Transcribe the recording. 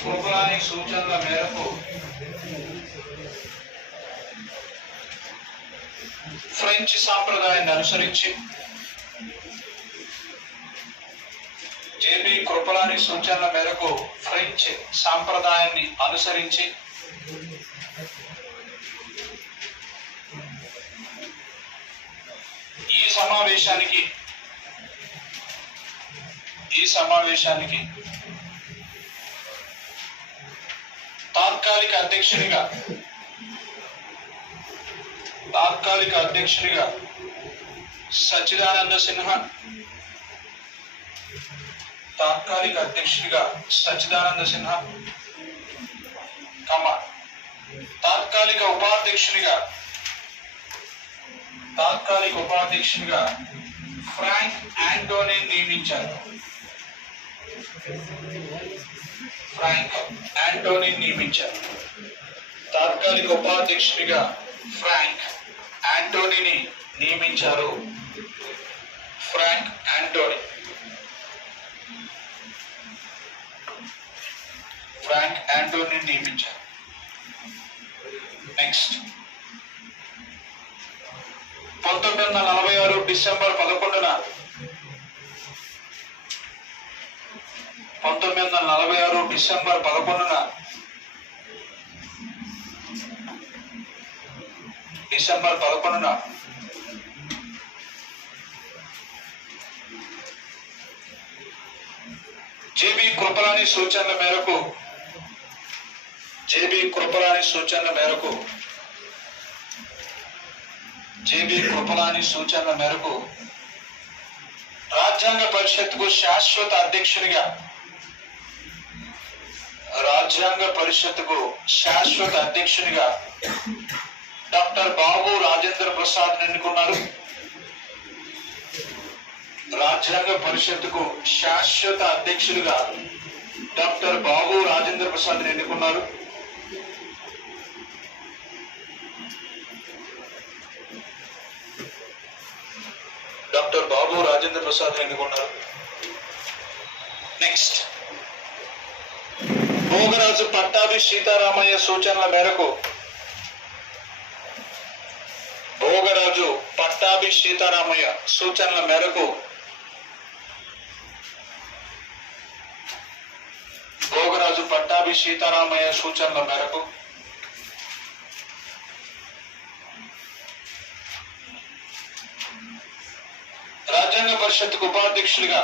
కృపలాని సూచనల మేరకు ఫ్రెంచ్ సాంప్రదాయాన్ని అనుసరించి జేబీ కృపలాని సూచనల మేరకు ఫ్రెంచ్ సాంప్రదాయాన్ని అనుసరించి ఈ సమావేశానికి తాత్కాలిక అధ్యక్షునిగా సచ్చిదానంద సిన్హా, తాత్కాలిక ఉపాధ్యక్షునిగా ఫ్రాంక్ యాంటోనీ నియమించారు. తాత్కాలిక ఉపాధ్యక్షునిగా ఫ్రాంక్ యాంటోనీని నియమించారు. నెక్స్ట్ 1946 డిసెంబర్ 11న 1946 డిసెంబర్ 11న జేబీ కృపలాని సూచనల మేరకు రాజ్యాంగ పరిషత్తుకు శాశ్వత అధ్యక్షునిగా డాక్టర్ బాబు రాజేంద్ర ప్రసాద్ ఎన్నుకున్నారు. రాజ్యాంగ పరిషత్తుకు శాశ్వత అధ్యక్షుడిగా డాక్టర్ బాబు రాజేంద్ర ప్రసాద్ ఎన్నుకున్నారు. నెక్స్ట్ భోగరాజు పట్టాభి సీతారామయ్య సూచనల మేరకు రాజ్యాంగ పరిషత్తుకు ఉపాధ్యక్షులుగా